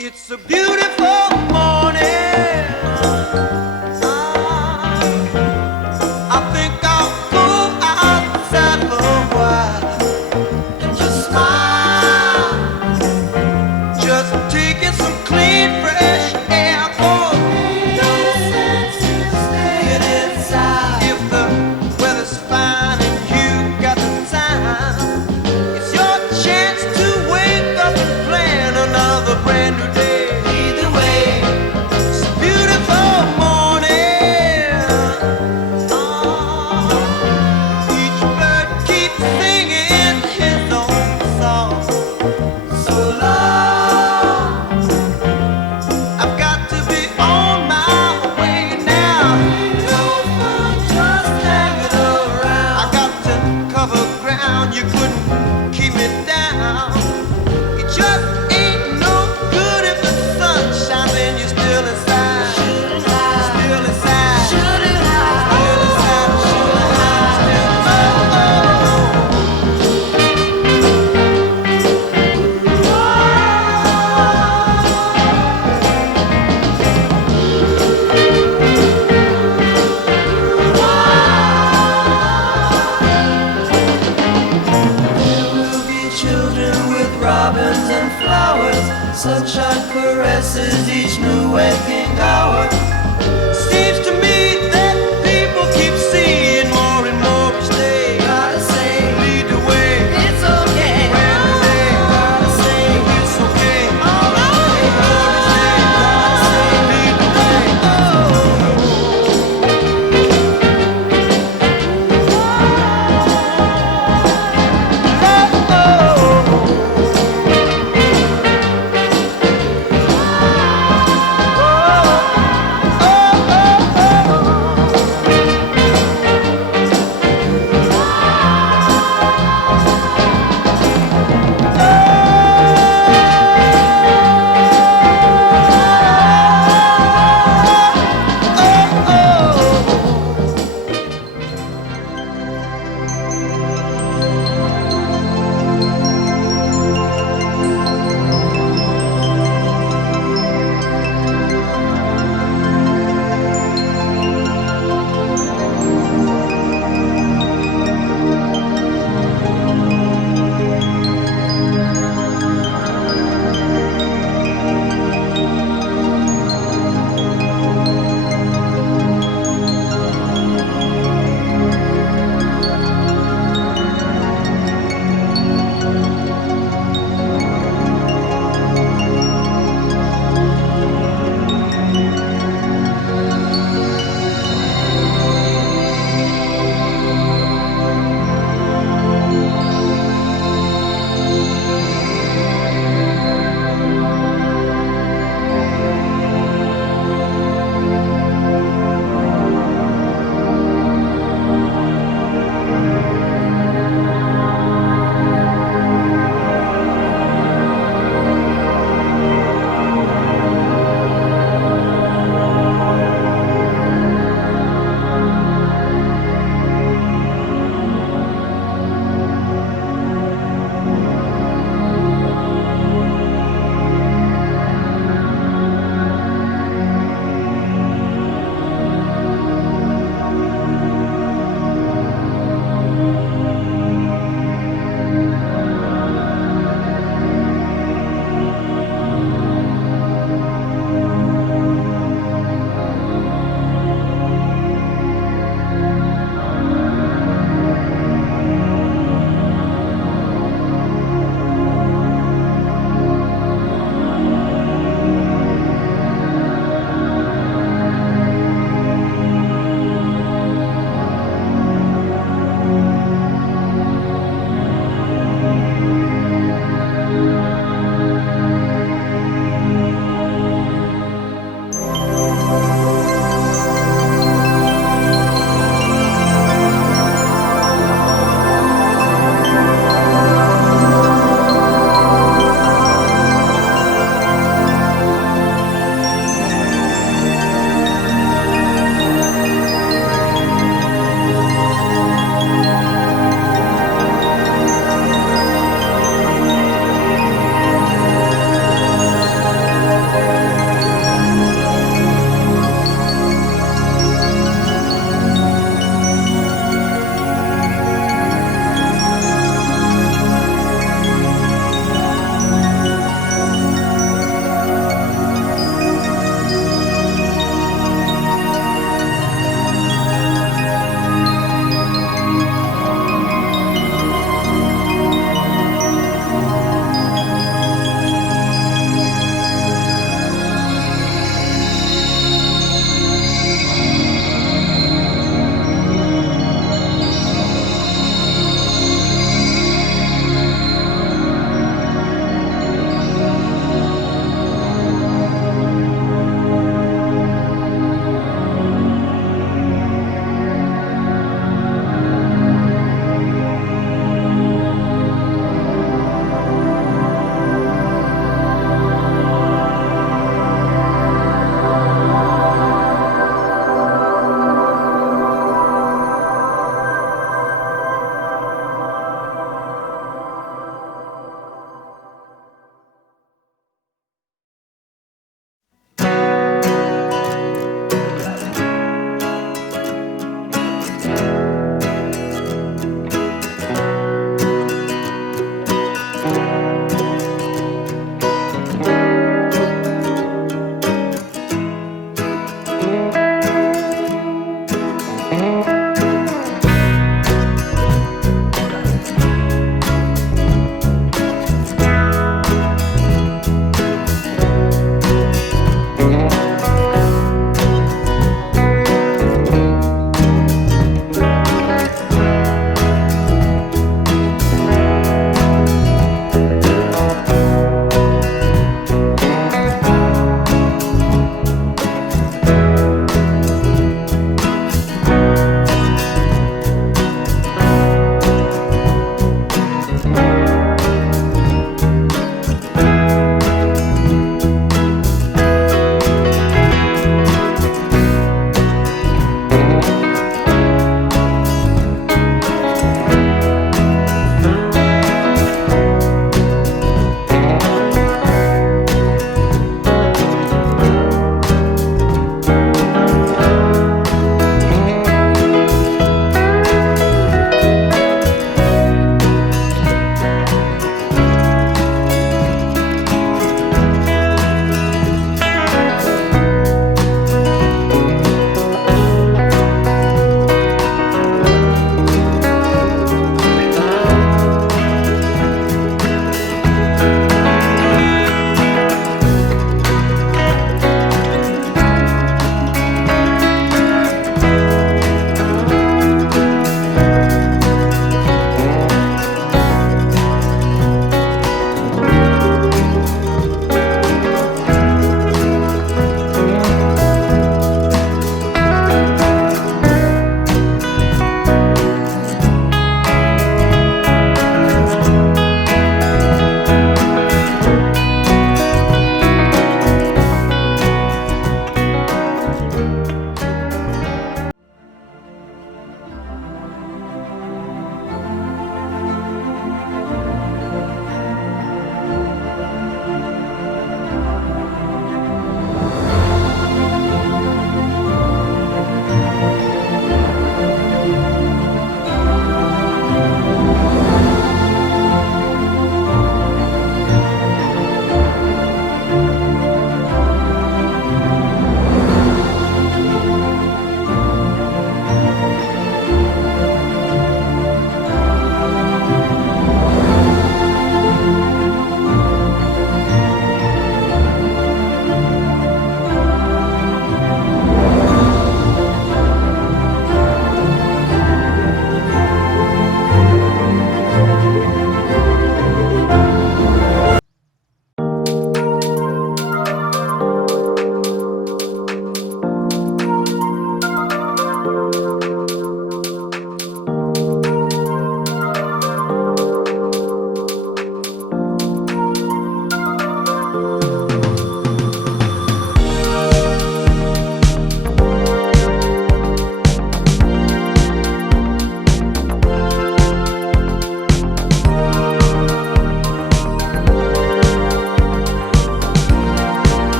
It's a beautiful morning. I think I'll go outside for a while and just smile. Just taking some clean, fresh air. Oh, no sense in staying inside. If the weather's fine and you got the time, it's your chance to wake up and plan another brand new day. Either way, it's a beautiful morning. Oh, each bird keeps singing his own song. So long, I've got to be on my way now. No fun just hanging around. I got to cover ground, you couldn't keep me down. It just ain't no good if the sun shines and you're still inside. Still inside. Still inside. Still inside. Still There will be children with robins and flowers, sunshine caresses each new waking hour. Seems to me that people keep seeing more and more each day. Gotta say, lead the way. It's okay. Brand new day. Gotta say, it's okay. All right. More each day. Gotta say, lead the way.